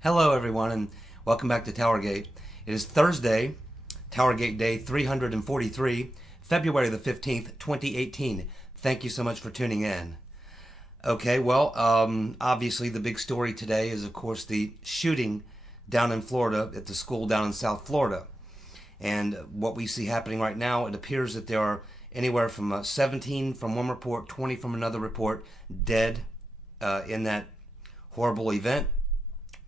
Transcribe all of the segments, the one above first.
Hello everyone and welcome back to TowerGate. It is Thursday, TowerGate Day 343, February the 15th, 2018. Thank you so much for tuning in. Okay, well, obviously the big story today is of course the shooting down in Florida at the school down in South Florida. And what we see happening right now, it appears that there are anywhere from 17 from one report, 20 from another report, dead in that horrible event.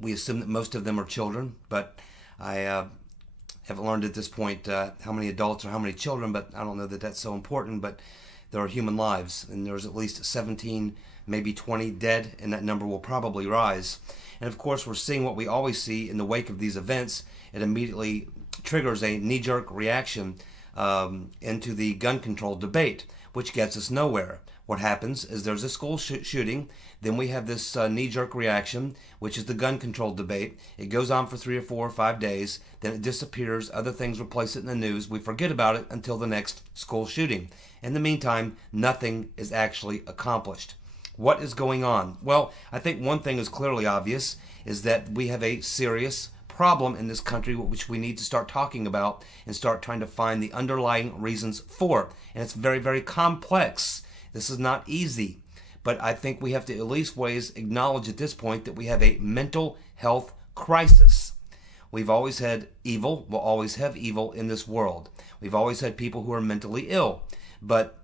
We assume that most of them are children, but I haven't learned at this point how many adults or how many children, but I don't know that that's so important, but there are human lives, and there's at least 17, maybe 20 dead, and that number will probably rise. And of course, we're seeing what we always see in the wake of these events. It immediately triggers a knee-jerk reaction into the gun control debate, which gets us nowhere. What happens is there's a school shooting, then we have this knee-jerk reaction, which is the gun control debate. It goes on for 3 or 4 or 5 days, then it disappears, other things replace it in the news, we forget about it until the next school shooting. In the meantime, nothing is actually accomplished. What is going on? Well, I think one thing is clearly obvious, is that we have a serious problem in this country which we need to start talking about and start trying to find the underlying reasons for. And it's very, very complex. This is not easy, but I think we have to at least ways acknowledge at this point that we have a mental health crisis. We've always had evil, we'll always have evil in this world. We've always had people who are mentally ill, but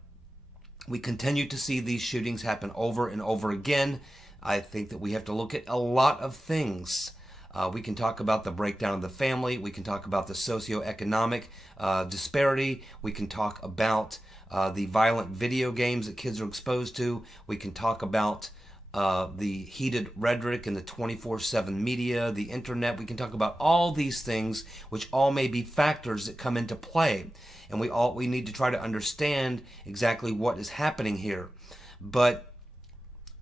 we continue to see these shootings happen over and over again. I think that we have to look at a lot of things. We can talk about the breakdown of the family. We can talk about the socioeconomic disparity. We can talk about the violent video games that kids are exposed to. We can talk about the heated rhetoric and the 24/7 media, the internet. We can talk about all these things, which all may be factors that come into play. And we need to try to understand exactly what is happening here. But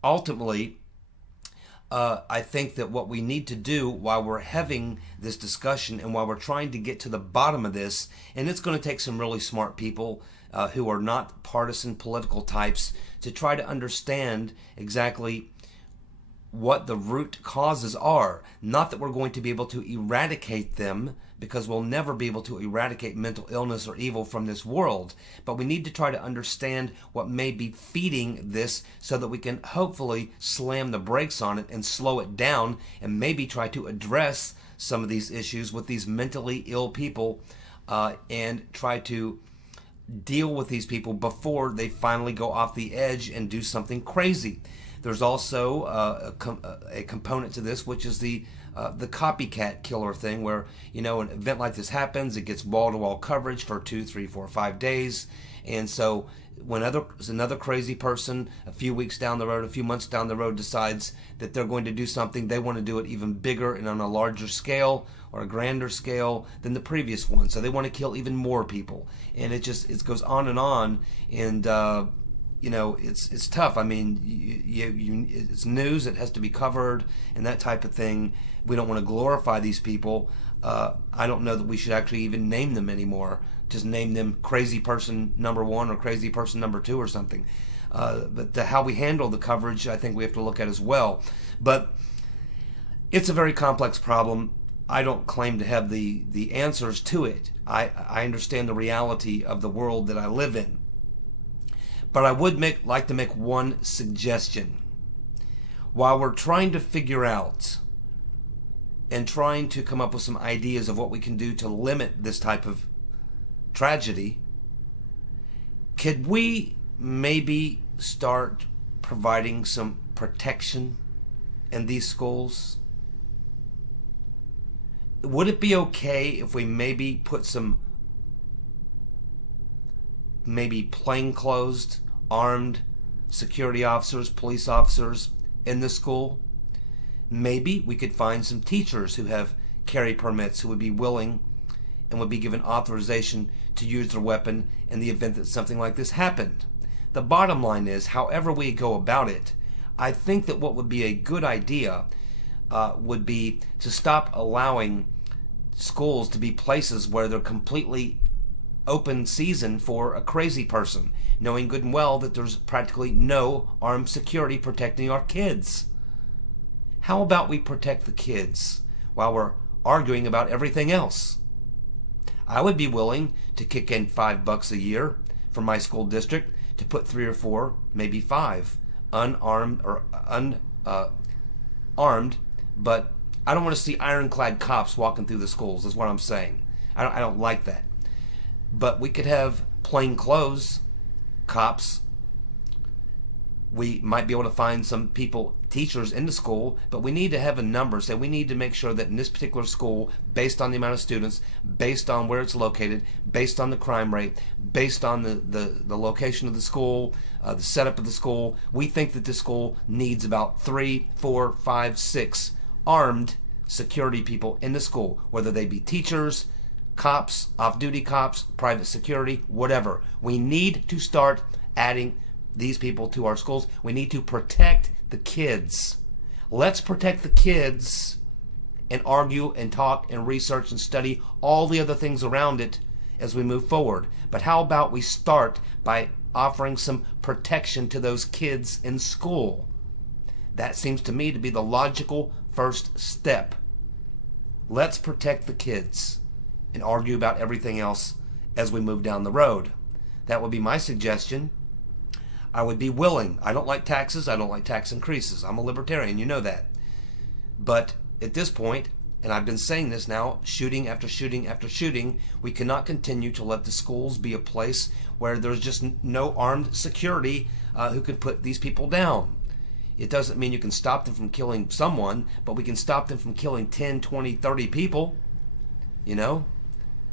ultimately, I think that what we need to do while we're having this discussion and while we're trying to get to the bottom of this, and it's going to take some really smart people who are not partisan political types to try to understand exactly what the root causes are. Not that we're going to be able to eradicate them, because we'll never be able to eradicate mental illness or evil from this world, but we need to try to understand what may be feeding this so that we can hopefully slam the brakes on it and slow it down and maybe try to address some of these issues with these mentally ill people and try to deal with these people before they finally go off the edge and do something crazy. There's also a component to this, which is the copycat killer thing, where, you know, an event like this happens, it gets wall-to-wall coverage for 2, 3, 4, 5 days, and so when another crazy person a few weeks down the road, a few months down the road, decides that they're going to do something, they want to do it even bigger and on a larger scale or a grander scale than the previous one. So they want to kill even more people, and it goes on, and you know, it's tough. I mean, it's news, it has to be covered and that type of thing. We don't want to glorify these people. I don't know that we should actually even name them anymore. Just name them crazy person number 1 or crazy person number 2 or something. But how we handle the coverage, I think we have to look at as well. But it's a very complex problem. I don't claim to have the answers to it. I understand the reality of the world that I live in. But I would like to make one suggestion. While we're trying to figure out and trying to come up with some ideas of what we can do to limit this type of tragedy, could we maybe start providing some protection in these schools? Would it be okay if we maybe put some plainclothes, armed security officers, police officers in the school? Maybe we could find some teachers who have carry permits who would be willing and would be given authorization to use their weapon in the event that something like this happened. The bottom line is, however we go about it, I think that what would be a good idea would be to stop allowing schools to be places where they're completely open season for a crazy person, knowing good and well that there's practically no armed security protecting our kids. How about we protect the kids while we're arguing about everything else? I would be willing to kick in $5 a year for my school district to put 3 or 4, maybe 5 unarmed or armed, but I don't want to see ironclad cops walking through the schools, is what I'm saying. I don't like that. But we could have plain clothes cops. We might be able to find some people, teachers in the school, but we need to have a number. So we need to make sure that in this particular school, based on the amount of students, based on where it's located, based on the crime rate, based on the location of the school, the setup of the school, we think that this school needs about 3, 4, 5, 6 armed security people in the school, whether they be teachers, cops, off-duty cops, private security, whatever. We need to start adding these people to our schools. We need to protect the kids. Let's protect the kids and argue and talk and research and study all the other things around it as we move forward. But how about we start by offering some protection to those kids in school? That seems to me to be the logical first step. Let's protect the kids and argue about everything else as we move down the road. That would be my suggestion. I would be willing. I don't like taxes. I don't like tax increases. I'm a libertarian. You know that. But at this point, and I've been saying this now, shooting after shooting after shooting, we cannot continue to let the schools be a place where there's just no armed security who could put these people down. It doesn't mean you can stop them from killing someone, but we can stop them from killing 10, 20, 30 people. You know?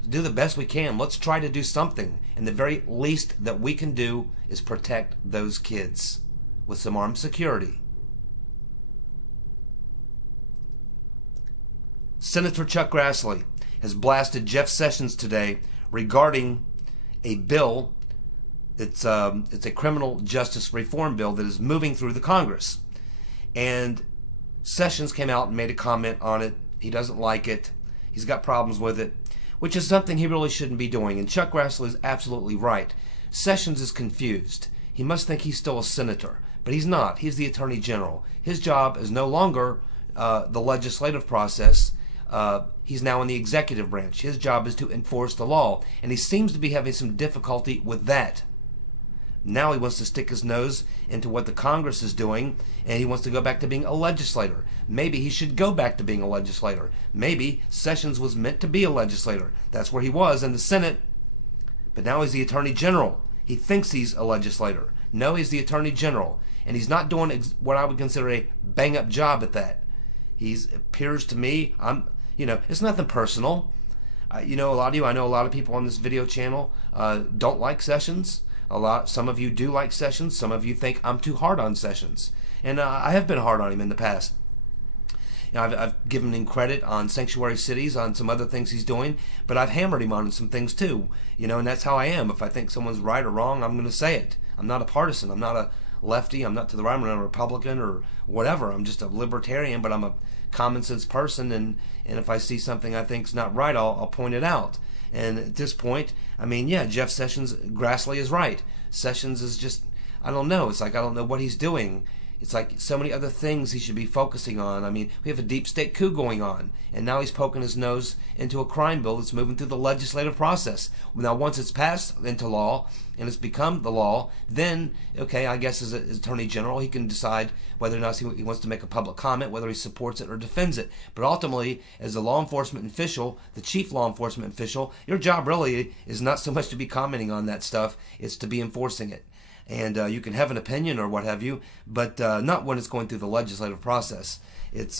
Do the best we can. Let's try to do something. And the very least that we can do is protect those kids with some armed security. Senator Chuck Grassley has blasted Jeff Sessions today regarding a bill. It's a criminal justice reform bill that is moving through the Congress. And Sessions came out and made a comment on it. He doesn't like it. He's got problems with it, which is something he really shouldn't be doing. And Chuck Grassley is absolutely right. Sessions is confused. He must think he's still a senator, but he's not. He's the Attorney General. His job is no longer the legislative process. He's now in the executive branch. His job is to enforce the law, and he seems to be having some difficulty with that. Now he wants to stick his nose into what the Congress is doing, and he wants to go back to being a legislator. Maybe he should go back to being a legislator. Maybe Sessions was meant to be a legislator. That's where he was in the Senate. But now he's the Attorney General. He thinks he's a legislator. No, he's the Attorney General. And he's not doing what I would consider a bang-up job at that. He appears to me, it's nothing personal. A lot of you, I know a lot of people on this video channel don't like Sessions. Some of you do like Sessions. Some of you think I'm too hard on Sessions. And I have been hard on him in the past. I've given him credit on sanctuary cities, on some other things he's doing, but I've hammered him on some things too. And that's how I am. If I think someone's right or wrong, I'm going to say it. I'm not a partisan. I'm not a lefty. I'm not to the right. I'm not a Republican or whatever. I'm just a libertarian, but I'm a common sense person. And if I see something I think's not right, I'll point it out. And at this point, Jeff Sessions, Grassley is right. Sessions is just, I don't know. It's like I don't know what he's doing. It's like so many other things he should be focusing on. We have a deep state coup going on, and now he's poking his nose into a crime bill that's moving through the legislative process. Now, once it's passed into law and it's become the law, then, okay, I guess as Attorney General, he can decide whether or not he wants to make a public comment, whether he supports it or defends it. But ultimately, as a law enforcement official, the chief law enforcement official, your job really is not so much to be commenting on that stuff, it's to be enforcing it. And you can have an opinion or what have you, but not when it's going through the legislative process. It's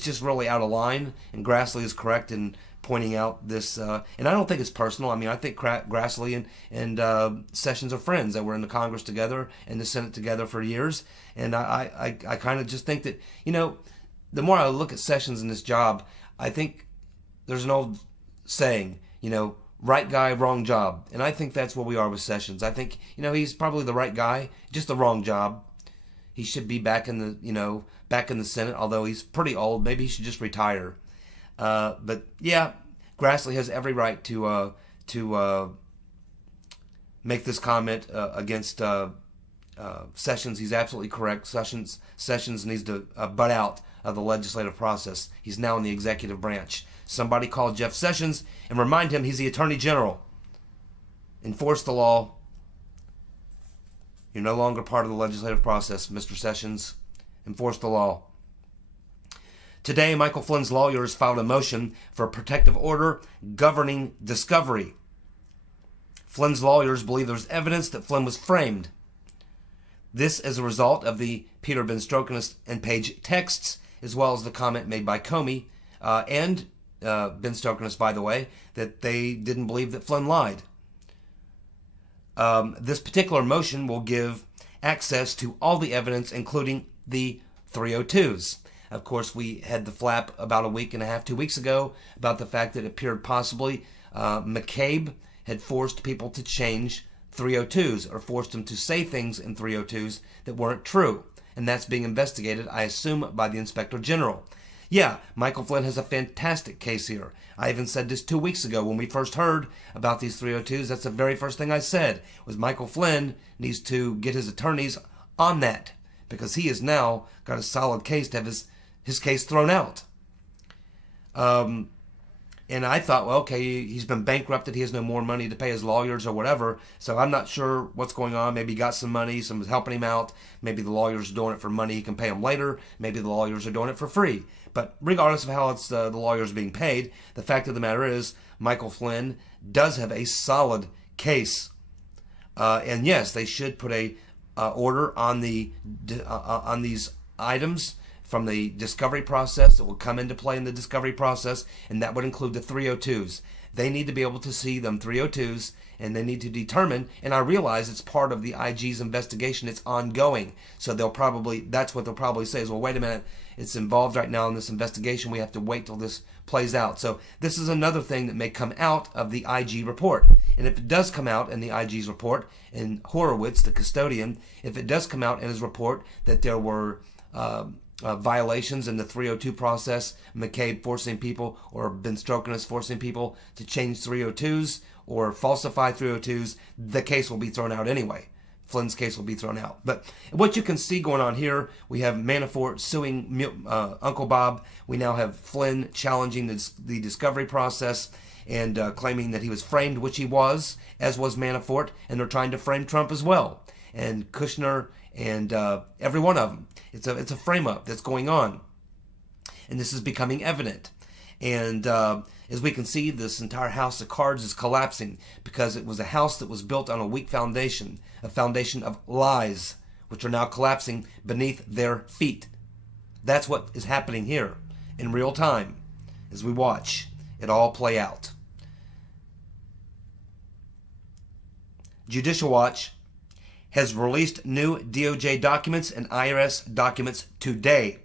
just really out of line, and Grassley is correct in pointing out this. And I don't think it's personal. I think Grassley and Sessions are friends that were in the Congress together and the Senate together for years. And I kind of just think that, the more I look at Sessions in this job, I think there's an old saying, right guy, wrong job. And I think that's where we are with Sessions. I think, he's probably the right guy, just the wrong job. He should be back in the Senate, although he's pretty old. Maybe he should just retire. But yeah, Grassley has every right to make this comment against Sessions. He's absolutely correct. Sessions needs to butt out of the legislative process. He's now in the executive branch. Somebody call Jeff Sessions and remind him he's the Attorney General. Enforce the law. You're no longer part of the legislative process, Mr. Sessions. Enforce the law. Today, Michael Flynn's lawyers filed a motion for a protective order governing discovery. Flynn's lawyers believe there's evidence that Flynn was framed. This as a result of the Peter Benstrokenis and Page texts, as well as the comment made by Comey and Benstrokenis, by the way, that they didn't believe that Flynn lied. This particular motion will give access to all the evidence, including the 302s. Of course, we had the flap about a week and a half, 2 weeks ago, about the fact that it appeared possibly McCabe had forced people to change 302s or forced them to say things in 302s that weren't true. And that's being investigated, I assume, by the Inspector General. Yeah, Michael Flynn has a fantastic case here. I even said this 2 weeks ago when we first heard about these 302s. That's the very first thing I said, was Michael Flynn needs to get his attorneys on that, because he has now got a solid case to have his case thrown out. And I thought, well, okay, he's been bankrupted. He has no more money to pay his lawyers or whatever. So I'm not sure what's going on. Maybe he got some money. Someone's helping him out. Maybe the lawyers are doing it for money. He can pay them later. Maybe the lawyers are doing it for free. But regardless of how it's the lawyers being paid, the fact of the matter is Michael Flynn does have a solid case. And yes, they should put a order on these items from the discovery process that will come into play in the discovery process, and that would include the 302s. They need to be able to see them 302s, and they need to determine, and I realize it's part of the IG's investigation, it's ongoing, so that's what they'll probably say is, well, wait a minute, it's involved right now in this investigation, we have to wait till this plays out. So this is another thing that may come out of the IG report, and if it does come out in the IG's report, and Horowitz, the custodian, if it does come out in his report that there were violations in the 302 process, McCabe forcing people or Benstrokenis forcing people to change 302s or falsify 302s, the case will be thrown out anyway. Flynn's case will be thrown out. But what you can see going on here, we have Manafort suing Uncle Bob. We now have Flynn challenging the discovery process and claiming that he was framed, which he was, as was Manafort, and they're trying to frame Trump as well. And Kushner and every one of them. It's a frame-up that's going on. And this is becoming evident. And as we can see, this entire house of cards is collapsing because it was a house that was built on a weak foundation, a foundation of lies, which are now collapsing beneath their feet. That's what is happening here in real time as we watch it all play out. Judicial Watch has released new DOJ documents and IRS documents today.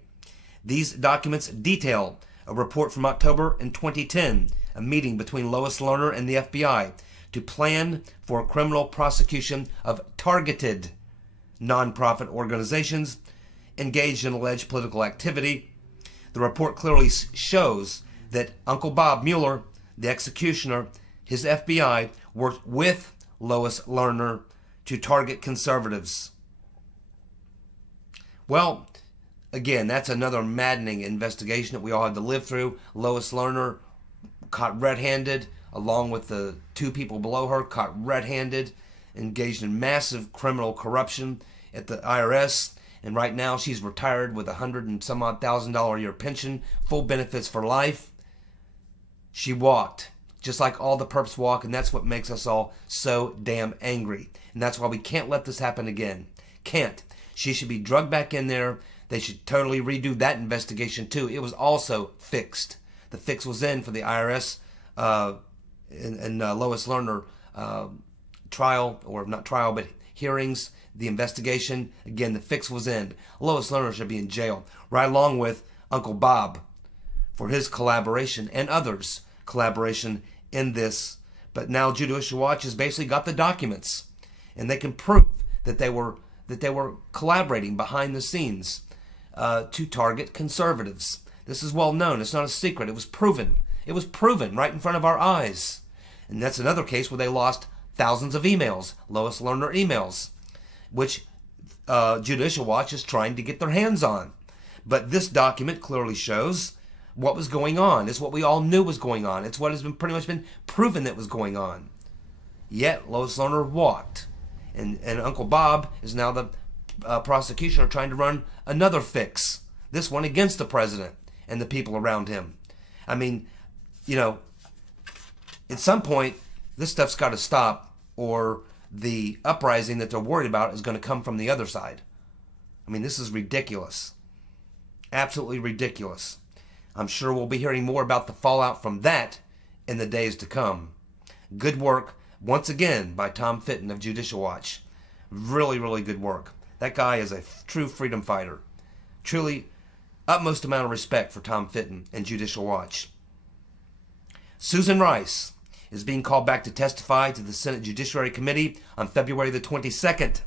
These documents detail a report from October in 2010, a meeting between Lois Lerner and the FBI to plan for criminal prosecution of targeted nonprofit organizations engaged in alleged political activity. The report clearly shows that Uncle Bob Mueller, the executioner, his FBI, worked with Lois Lerner to target conservatives. Well, again, that's another maddening investigation that we all had to live through. Lois Lerner caught red-handed, along with the two people below her, caught red-handed, engaged in massive criminal corruption at the IRS. And right now she's retired with $100,000 and some odd a year pension, full benefits for life. She walked, just like all the perps walk, and that's what makes us all so damn angry. And that's why we can't let this happen again. Can't. She should be drugged back in there. They should totally redo that investigation too. It was also fixed. The fix was in for the IRS and Lois Lerner trial, or not trial, but hearings, the investigation. Again, the fix was in. Lois Lerner should be in jail, right along with Uncle Bob for his collaboration and others' collaboration in this. But now Judicial Watch has basically got the documents, and they can prove that they were collaborating behind the scenes to target conservatives. This is well known. It's not a secret. It was proven. It was proven right in front of our eyes. And that's another case where they lost thousands of emails, Lois Lerner emails, which Judicial Watch is trying to get their hands on. But this document clearly shows what was going on. It's what we all knew was going on. It's what has been pretty much been proven that was going on. Yet Lois Lerner walked. And Uncle Bob is now the prosecution are trying to run another fix. This one against the president and the people around him. I mean, you know, at some point, this stuff's got to stop, or the uprising that they're worried about is going to come from the other side. I mean, this is ridiculous. Absolutely ridiculous. I'm sure we'll be hearing more about the fallout from that in the days to come. Good work, once again, by Tom Fitton of Judicial Watch. Really, really good work. That guy is a true freedom fighter. Truly, utmost amount of respect for Tom Fitton and Judicial Watch. Susan Rice is being called back to testify to the Senate Judiciary Committee on February the 22nd.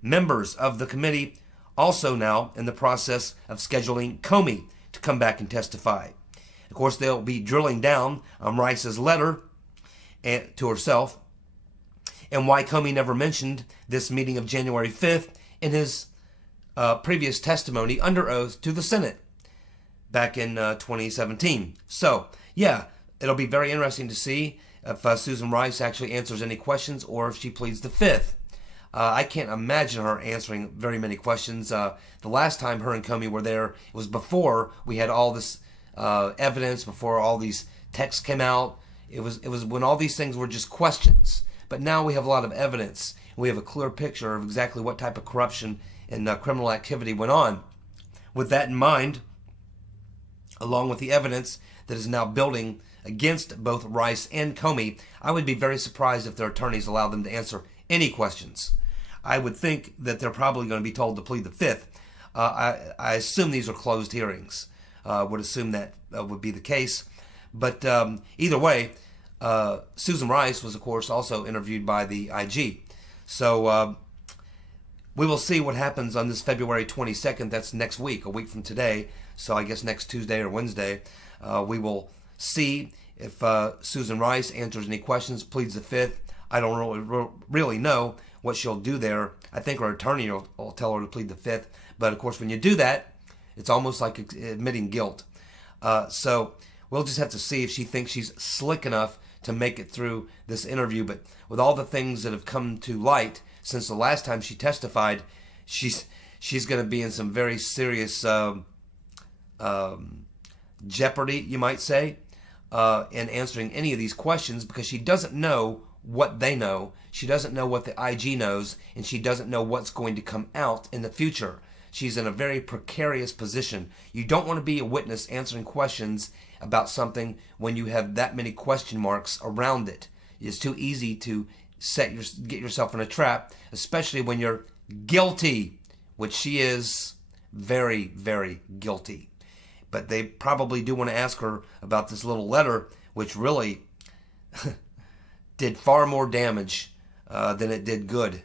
Members of the committee also now in the process of scheduling Comey to come back and testify. Of course, they'll be drilling down on Rice's letter to herself and why Comey never mentioned this meeting of January 5th in his previous testimony under oath to the Senate back in 2017. So, yeah, it'll be very interesting to see if Susan Rice actually answers any questions or if she pleads the fifth. I can't imagine her answering very many questions. The last time her and Comey were there, it was before we had all this evidence, before all these texts came out. It was when all these things were just questions. But now we have a lot of evidence. We have a clear picture of exactly what type of corruption and criminal activity went on. With that in mind, along with the evidence that is now building against both Rice and Comey, I would be very surprised if their attorneys allow them to answer any questions. I would think that they're probably going to be told to plead the fifth. I assume these are closed hearings. Would assume that would be the case. But either way, Susan Rice was, of course, also interviewed by the IG. So we will see what happens on this February 22nd. That's next week, a week from today. So I guess next Tuesday or Wednesday, we will see if Susan Rice answers any questions, pleads the fifth. I don't really know what she'll do there. I think her attorney will tell her to plead the fifth. But, of course, when you do that, it's almost like admitting guilt. So we'll just have to see if she thinks she's slick enough to make it through this interview. But with all the things that have come to light since the last time she testified, she's going to be in some very serious jeopardy, you might say, in answering any of these questions, because she doesn't know what they know. She doesn't know what the IG knows, and she doesn't know what's going to come out in the future. She's in a very precarious position. You don't want to be a witness answering questions about something when you have that many question marks around it. It's too easy to get yourself in a trap, especially when you're guilty, which she is very, very guilty. But they probably do want to ask her about this little letter, which really did far more damage than it did good.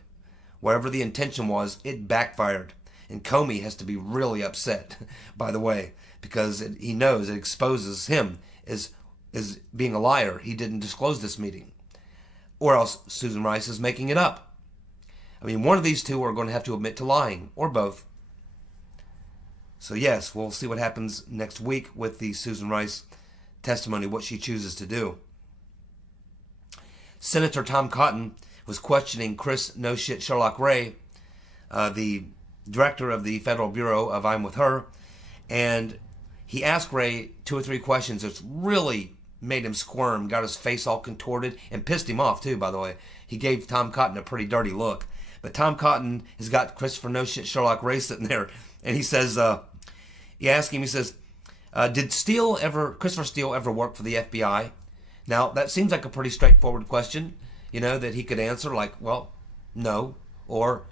Whatever the intention was, it backfired. And Comey has to be really upset, by the way, because he knows it exposes him as being a liar. He didn't disclose this meeting. Or else Susan Rice is making it up. I mean, one of these two are going to have to admit to lying, or both. So yes, we'll see what happens next week with the Susan Rice testimony, what she chooses to do. Senator Tom Cotton was questioning Chris No Shit Sherlock Ray, the director of the Federal Bureau of I'm With Her, and he asked Ray 2 or 3 questions that's really made him squirm, got his face all contorted, and pissed him off too, by the way. He gave Tom Cotton a pretty dirty look. But Tom Cotton has got Christopher No Shit Sherlock Ray sitting there, and he says, he asked him, he says, did Christopher Steele ever work for the FBI? Now, that seems like a pretty straightforward question, you know, that he could answer like, well, no, or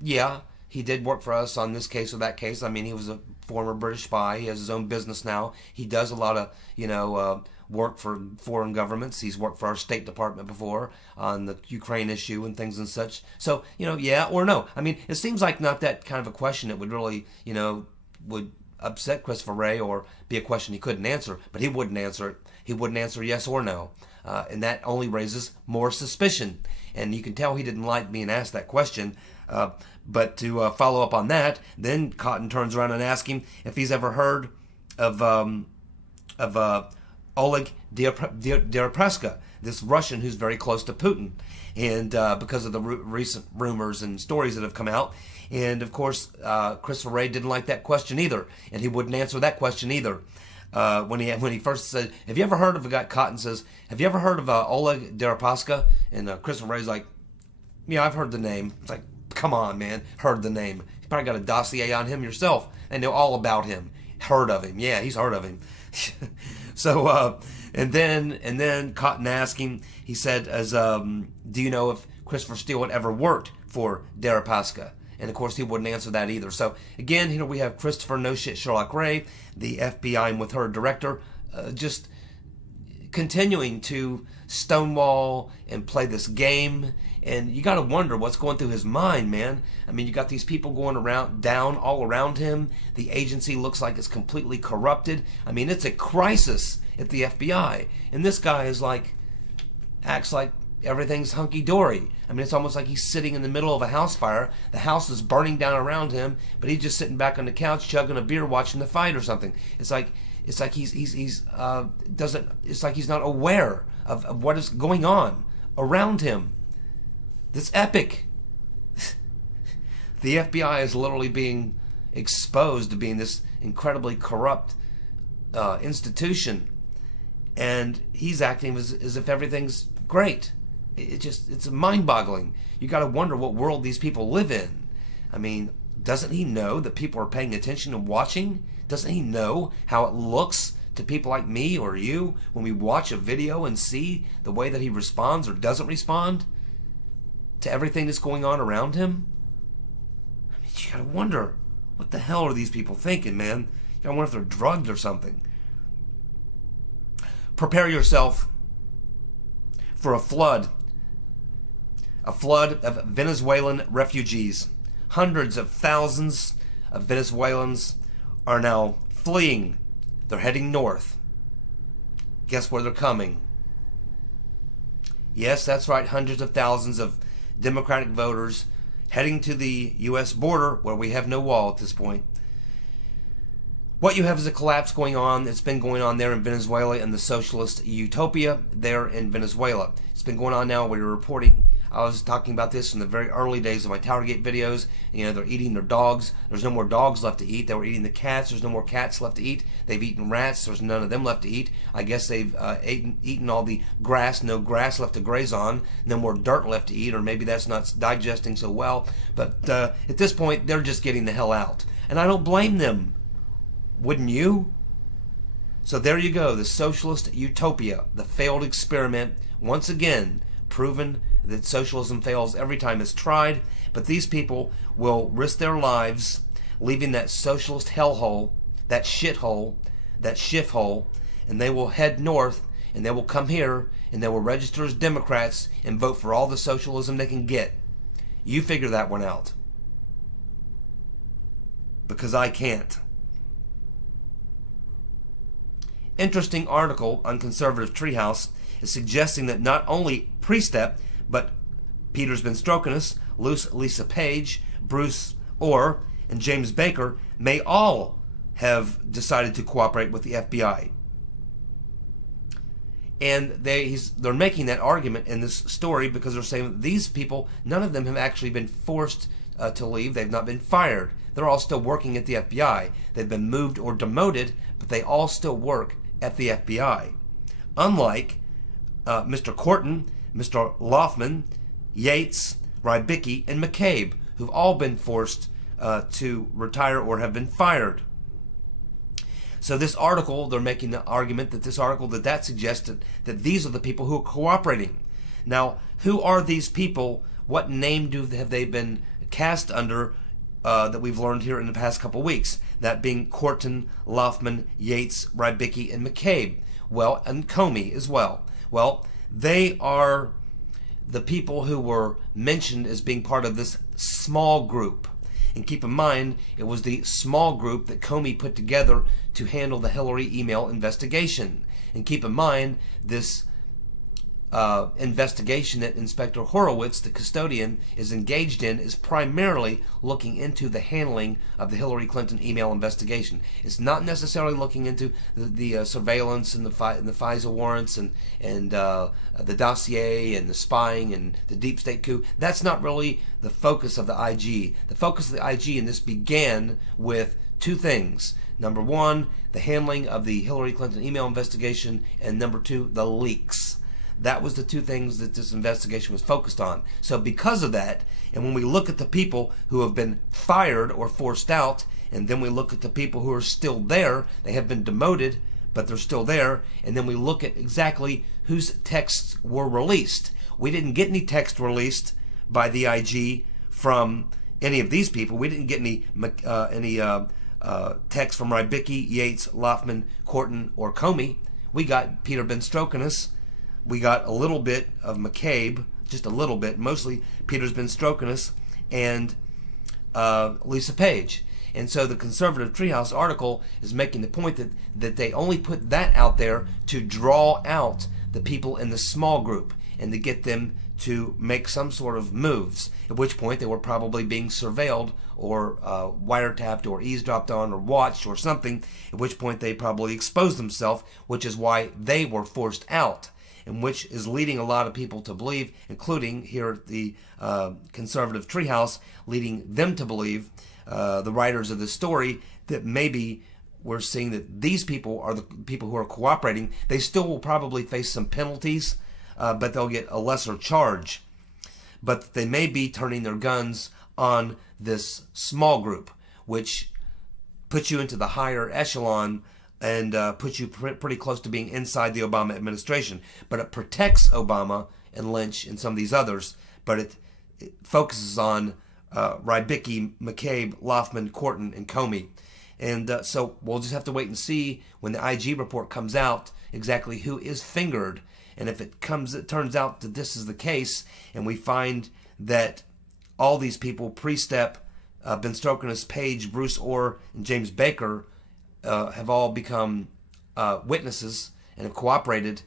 yeah, he did work for us on this case or that case. I mean, he was a former British spy. He has his own business now. He does a lot of, you know, work for foreign governments. He's worked for our State Department before on the Ukraine issue and things and such. So, you know, yeah or no. I mean, it seems like not that kind of a question that would really, you know, would upset Christopher Ray or be a question he couldn't answer, but he wouldn't answer it. He wouldn't answer yes or no. And that only raises more suspicion. And you can tell he didn't like being asked that question. But to follow up on that, then Cotton turns around and asks him if he's ever heard of Oleg Deripaska, this Russian who's very close to Putin, and because of the recent rumors and stories that have come out. And of course, Christopher Wray didn't like that question either, and he wouldn't answer that question either. When he first said, "Have you ever heard of a guy?" Cotton says, "Have you ever heard of Oleg Deripaska?" And Christopher Wray's like, "Yeah, I've heard the name." It's like, come on, man, heard the name. You probably got a dossier on him yourself and know all about him. Heard of him? Yeah, he's heard of him. So, and then Cotton asked him. He said, "Do you know if Christopher Steele had ever worked for Deripaska?" And of course, he wouldn't answer that either. So again, here we have Christopher No Shit Sherlock Wray, the FBI and with her director, just continuing to stonewall and play this game. And you got to wonder what's going through his mind, man. I mean, you got these people going down all around him. The agency looks like it's completely corrupted. I mean, it's a crisis at the FBI. And this guy is like, acts like everything's hunky-dory. I mean, it's almost like he's sitting in the middle of a house fire. The house is burning down around him, but he's just sitting back on the couch chugging a beer watching the fight or something. It's like he's not aware of what is going on around him. This epic. The FBI is literally being exposed to being this incredibly corrupt institution, and he's acting as if everything's great. It's mind-boggling. You got to wonder what world these people live in. I mean, doesn't he know that people are paying attention and watching? Doesn't he know how it looks to people like me or you when we watch a video and see the way that he responds or doesn't respond to everything that's going on around him? I mean, you got to wonder, what the hell are these people thinking, man? You got to wonder if they're drugged or something. Prepare yourself for a flood of Venezuelan refugees. Hundreds of thousands of Venezuelans are now fleeing. They're heading north. Guess where they're coming? Yes, that's right, hundreds of thousands of Democratic voters heading to the U.S. border where we have no wall at this point. What you have is a collapse going on. It's been going on there in Venezuela and the socialist utopia there in Venezuela. It's been going on now. We're reporting. I was talking about this in the very early days of my TowerGate videos. You know, they're eating their dogs. There's no more dogs left to eat. They were eating the cats. There's no more cats left to eat. They've eaten rats. There's none of them left to eat. I guess they've eaten all the grass. No grass left to graze on. No more dirt left to eat, or maybe that's not digesting so well. But at this point, they're just getting the hell out. And I don't blame them. Wouldn't you? So there you go, the socialist utopia, the failed experiment, once again proven that socialism fails every time it's tried, but these people will risk their lives leaving that socialist hellhole, that shithole, that shifthole, and they will head north, and they will come here, and they will register as Democrats and vote for all the socialism they can get. You figure that one out. Because I can't. Interesting article on Conservative Treehouse is suggesting that not only Priestap, but Peter's been stroking us, Lisa Page, Bruce Orr, and James Baker may all have decided to cooperate with the FBI. And they're making that argument in this story because they're saying that these people, none of them have actually been forced to leave. They've not been fired. They're all still working at the FBI. They've been moved or demoted, but they all still work at the FBI. Unlike Mr. Corton, Mr. Loffman, Yates, Rybicki, and McCabe, who've all been forced to retire or have been fired. So this article, they're making the argument that this article that suggested that these are the people who are cooperating. Now, who are these people? What name have they been cast under that we've learned here in the past couple weeks? That being Corton, Loffman, Yates, Rybicki, and McCabe. Well, and Comey as well. Well, they are the people who were mentioned as being part of this small group. And keep in mind, it was the small group that Comey put together to handle the Hillary email investigation. And keep in mind, this investigation that Inspector Horowitz, the custodian, is engaged in is primarily looking into the handling of the Hillary Clinton email investigation. It's not necessarily looking into the surveillance and the FISA warrants and the dossier and the spying and the deep state coup. That's not really the focus of the IG. The focus of the IG in this began with two things. Number one, the handling of the Hillary Clinton email investigation, and number two, the leaks. That was the two things that this investigation was focused on. So because of that, and when we look at the people who have been fired or forced out, and then we look at the people who are still there, they have been demoted, but they're still there, and then we look at exactly whose texts were released. We didn't get any text released by the IG from any of these people. We didn't get any text from Rybicki, Yates, Loftman, Korten, or Comey. We got Peter Benstrokinus. We got a little bit of McCabe, just a little bit. Mostly Peter's Benstrokinus and Lisa Page. And so the Conservative Treehouse article is making the point that they only put that out there to draw out the people in the small group and to get them to make some sort of moves, at which point they were probably being surveilled or wiretapped or eavesdropped on or watched or something, at which point they probably exposed themselves, which is why they were forced out, and which is leading a lot of people to believe, including here at the Conservative Treehouse, leading them to believe, the writers of the story, that maybe we're seeing that these people are the people who are cooperating. They still will probably face some penalties, but they'll get a lesser charge. But they may be turning their guns on this small group, which puts you into the higher echelon and puts you pretty close to being inside the Obama administration. But it protects Obama and Lynch and some of these others, but it focuses on Rybicki, McCabe, Loftman, Korten, and Comey. And so we'll just have to wait and see when the IG report comes out exactly who is fingered. And if it turns out that this is the case, and we find that all these people, Priestap, Benstrokinus, Page, Bruce Orr, and James Baker, have all become witnesses and have cooperated,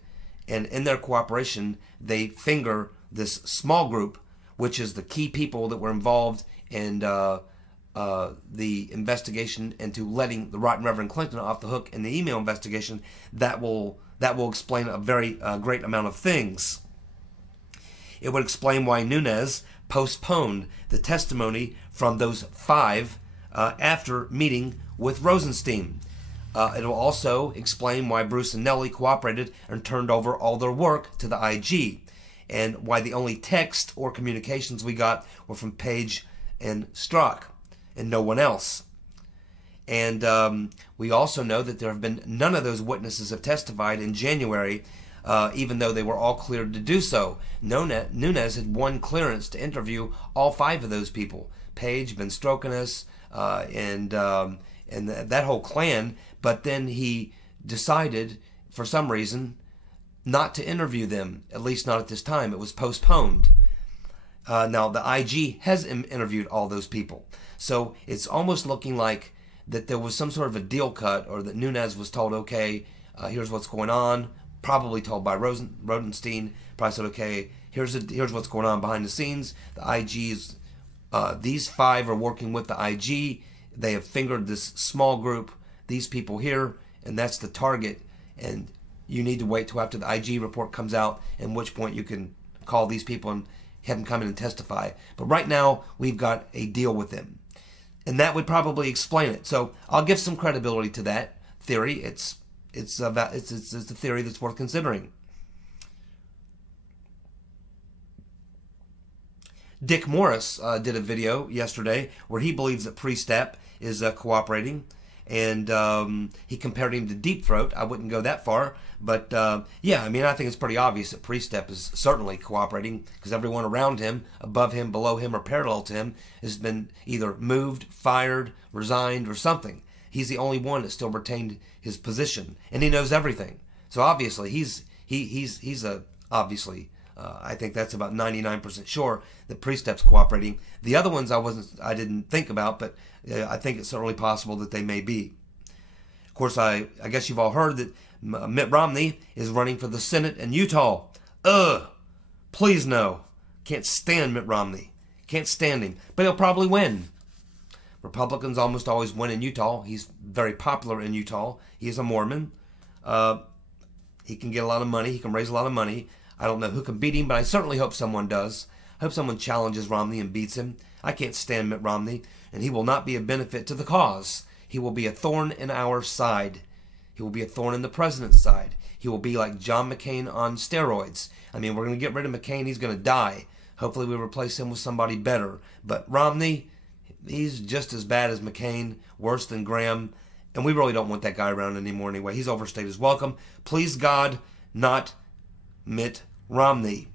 and in their cooperation, they finger this small group, which is the key people that were involved in the investigation into letting the rotten Reverend Clinton off the hook in the email investigation. That will explain a very great amount of things. It would explain why Nunez postponed the testimony from those five after meeting with Rosenstein. It will also explain why Bruce and Nellie cooperated and turned over all their work to the IG, and why the only text or communications we got were from Page and Strzok and no one else. And we also know that there have been none of those witnesses have testified in January, even though they were all cleared to do so. Nunez had won clearance to interview all five of those people, Page, Benstrokinus, and that whole clan. But then he decided, for some reason, not to interview them, at least not at this time. It was postponed. Now, the IG has interviewed all those people. So it's almost looking like that there was some sort of a deal cut, or that Nunez was told, okay, here's what's going on, probably told by Rosenstein, probably said, okay, here's what's going on behind the scenes. The IGs, these five are working with the IG. They have fingered this small group, these people here, and that's the target. And you need to wait till after the IG report comes out, at which point you can call these people and have them come in and testify. But right now, we've got a deal with them. And that would probably explain it. So I'll give some credibility to that theory. It's a theory that's worth considering. Dick Morris did a video yesterday where he believes that Priestap is cooperating, and he compared him to Deep Throat. I wouldn't go that far, but yeah, I mean, I think it's pretty obvious that Priestap is certainly cooperating, because everyone around him, above him, below him, or parallel to him, has been either moved, fired, resigned, or something. He's the only one that still retained his position, and he knows everything. So obviously, obviously. I think that's about 99% sure that Priestap's cooperating. The other ones I didn't think about, but I think it's certainly possible that they may be. Of course, I guess you've all heard that Mitt Romney is running for the Senate in Utah. Ugh. Please no. Can't stand Mitt Romney. Can't stand him. But he'll probably win. Republicans almost always win in Utah. He's very popular in Utah. He's a Mormon. He can get a lot of money. He can raise a lot of money. I don't know who can beat him, but I certainly hope someone does. I hope someone challenges Romney and beats him. I can't stand Mitt Romney, and he will not be a benefit to the cause. He will be a thorn in our side. He will be a thorn in the president's side. He will be like John McCain on steroids. I mean, we're going to get rid of McCain. He's going to die. Hopefully we replace him with somebody better. But Romney, he's just as bad as McCain, worse than Graham, and we really don't want that guy around anymore anyway. He's overstayed his welcome. Please God, not Mitt Romney.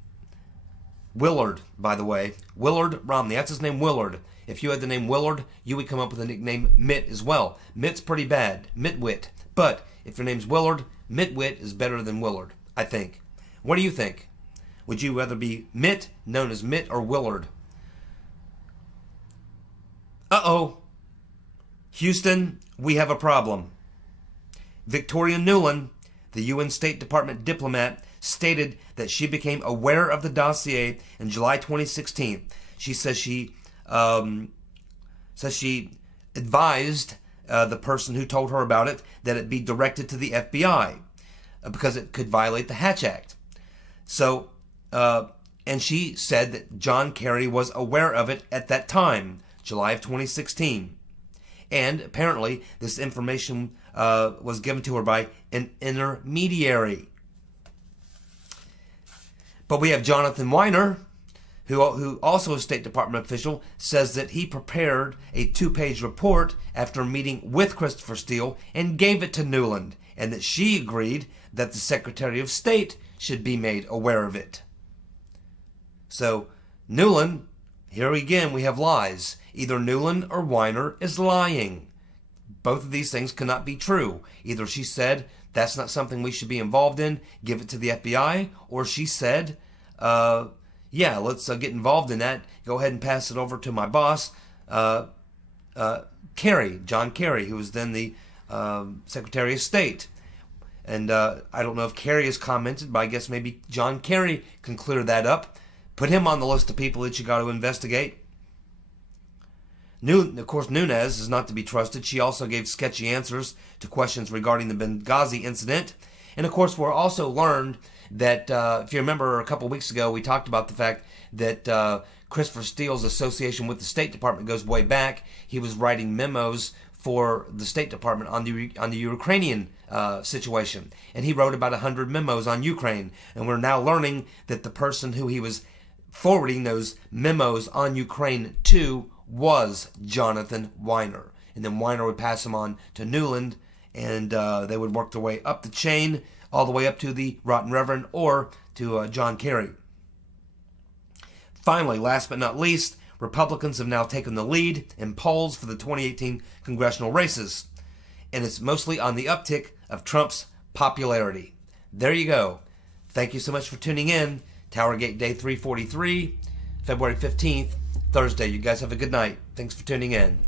Willard, by the way. Willard Romney. That's his name, Willard. If you had the name Willard, you would come up with the nickname Mitt as well. Mitt's pretty bad. Mittwit. But if your name's Willard, Mittwit is better than Willard, I think. What do you think? Would you rather be Mitt, known as Mitt, or Willard? Uh-oh. Houston, we have a problem. Victoria Nuland, the UN State Department diplomat, stated that she became aware of the dossier in July 2016. She says she advised the person who told her about it that it be directed to the FBI because it could violate the Hatch Act. So, and she said that John Kerry was aware of it at that time, July of 2016. And apparently this information was given to her by an intermediary. But we have Jonathan Weiner, who also a State Department official, says that he prepared a 2-page report after meeting with Christopher Steele and gave it to Nuland, and that she agreed that the Secretary of State should be made aware of it. So, Nuland, here again we have lies. Either Nuland or Weiner is lying. Both of these things cannot be true. Either she said, that's not something we should be involved in, give it to the FBI, or she said, yeah, let's get involved in that, go ahead and pass it over to my boss, Kerry, John Kerry, who was then the Secretary of State. And I don't know if Kerry has commented, but I guess maybe John Kerry can clear that up. Put him on the list of people that you got to investigate. Of course, Nunez is not to be trusted. She also gave sketchy answers to questions regarding the Benghazi incident. And of course, we're also learned that, if you remember a couple weeks ago, we talked about the fact that Christopher Steele's association with the State Department goes way back. He was writing memos for the State Department on the Ukrainian situation. And he wrote about 100 memos on Ukraine. And we're now learning that the person who he was forwarding those memos on Ukraine to was Jonathan Weiner. And then Weiner would pass them on to Nuland, and they would work their way up the chain, all the way up to the Rotten Reverend or to John Kerry. Finally, last but not least, Republicans have now taken the lead in polls for the 2018 congressional races. And it's mostly on the uptick of Trump's popularity. There you go. Thank you so much for tuning in. TowerGate Day 343, February 15th, Thursday. You guys have a good night. Thanks for tuning in.